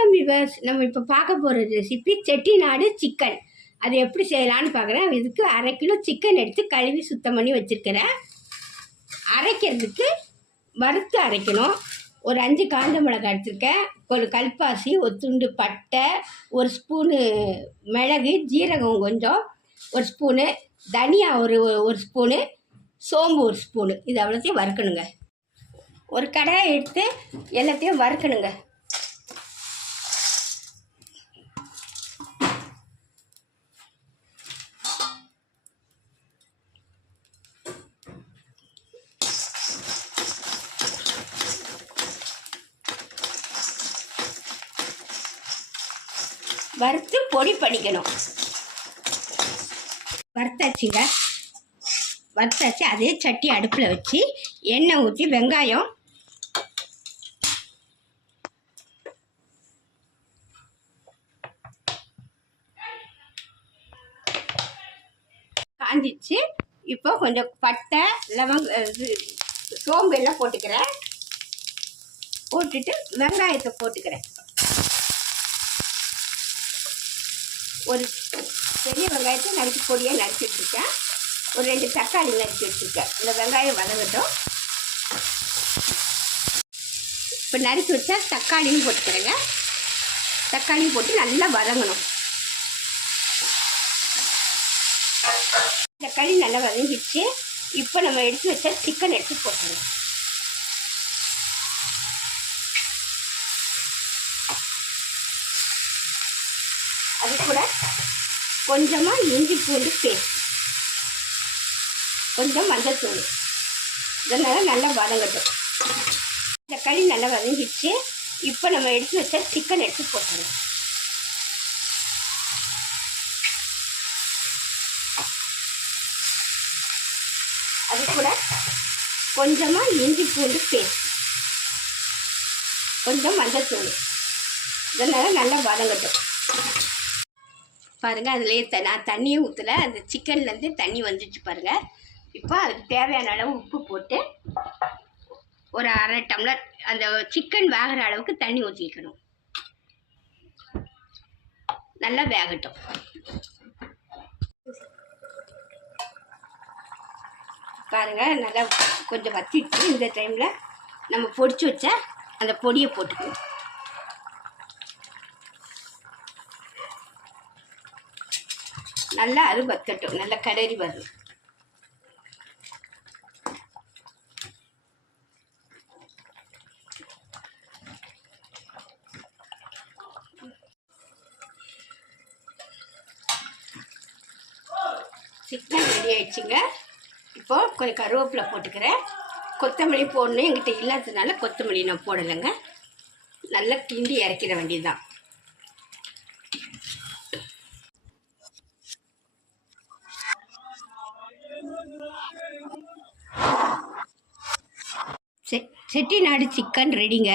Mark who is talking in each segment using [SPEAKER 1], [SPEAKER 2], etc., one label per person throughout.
[SPEAKER 1] வணக்கம் விவர்ஸ் நம்ம இப்போ பார்க்க போகிற ரெசிபி செட்டிநாடு சிக்கன் அது எப்படி செய்யலான்னு பார்க்குறேன். இதுக்கு அரை கிலோ சிக்கன் எடுத்து கழுவி சுத்தம் பண்ணி வச்சுருக்கிறேன். அரைக்கிறதுக்கு வறுத்து அரைக்கணும். ஒரு அஞ்சு காஞ்ச மிளகாய் எடுத்துருக்கேன். ஒரு கல்பாசி ஒரு துண்டு பட்டை ஒரு ஸ்பூனு மிளகு ஜீரகம் கொஞ்சம் ஒரு ஸ்பூனு தனியா ஒரு ஒரு ஸ்பூனு சோம்பு ஒரு ஸ்பூனு. இது அவ்வளோத்தையும் வறுக்கணுங்க. ஒரு கடாயை எடுத்து எல்லாத்தையும் வறுக்கணுங்க. வறுத்து பொடி பண்ணிக்கணும். வறுத்தாச்சுங்க. வறுத்தாச்சு. அதே சட்டி அடுப்பில் வச்சு எண்ணெய் ஊற்றி வெங்காயம். காஞ்சிச்சு. இப்போ கொஞ்சம் பட்டை லவங்க இது சோம்பு எல்லாம் போட்டுக்கிறேன். போட்டுட்டு வெங்காயத்தை போட்டுக்கிறேன். ஒரு பெரிய வெங்காயத்தை நறுக்கி பொடியாக நறுக்கி வச்சுருக்கேன். ஒரு ரெண்டு தக்காளி நறுக்கி வச்சுருக்கேன். இந்த வெங்காயம் வதங்கட்டும். இப்போ நறுக்கி வச்சா தக்காளியும் போட்டுக்கிறேங்க. தக்காளியும் போட்டு நல்லா வதங்கணும். தக்காளி நல்லா வதங்கிடுச்சு. இப்போ நம்ம எடுத்து வச்சா சிக்கன் எடுத்து போட்டுருவோம் அது கூட கொஞ்சமாக இஞ்சி பூண்டு பேஸ்ட். கொஞ்சம் மஞ்சத்தூள் இதனால் நல்லா வதங்கட்டும். தக்காளி நல்லா வதங்கிடுச்சு இப்போ நம்ம எடுத்து வச்ச சிக்கன் எடுத்து போட்டுருவோம் அது கூட கொஞ்சமாக இஞ்சி பூண்டு பேஸ்ட். கொஞ்சம் மஞ்சத்தூள் இதனால் நல்லா வதங்கட்டும். பாருங்கள் அதுலேயே த நான் தண்ணியை ஊற்றல அந்த சிக்கன்லேருந்து தண்ணி வந்துச்சு பாருங்கள் இப்போ அதுக்கு தேவையான அளவு உப்பு போட்டு ஒரு அரை டம்ளர் அந்த சிக்கன் வேகிற அளவுக்கு தண்ணி ஊற்றிக்கணும் நல்லா வேகட்டும். பாருங்கள் நல்லா கொஞ்சம் வத்திடுச்சு இந்த டைமில் நம்ம பொடிச்சு வச்ச அந்த பொடியை போட்டுக்கணும். நல்லா அது வத்தட்டும் நல்லா கடறி வரும். சிக்கன் ரெடி ஆயிடுச்சுங்க. இப்போ கொஞ்சம் கருவேப்பிலை போட்டுக்கிறேன். கொத்தமல்லி போடணும். எங்கிட்ட இல்லாததுனால கொத்தமல்லி நான் போடலைங்க. நல்லா கிண்டி இறக்கிட வேண்டியதுதான். செ செட்டிநாடு சிக்கன் ரெடிங்க.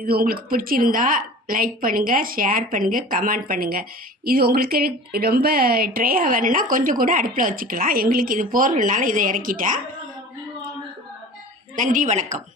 [SPEAKER 1] இது உங்களுக்கு பிடிச்சிருந்தா லைக் பண்ணுங்கள் ஷேர் பண்ணுங்கள் கமெண்ட் பண்ணுங்கள் இது உங்களுக்கு ரொம்ப ட்ரையாக வேணும்னா கொஞ்சம் கூட அடுப்பில் வச்சுக்கலாம். எங்களுக்கு இது போடுறதுனால இதை இறக்கிட்டேன். நன்றி வணக்கம்.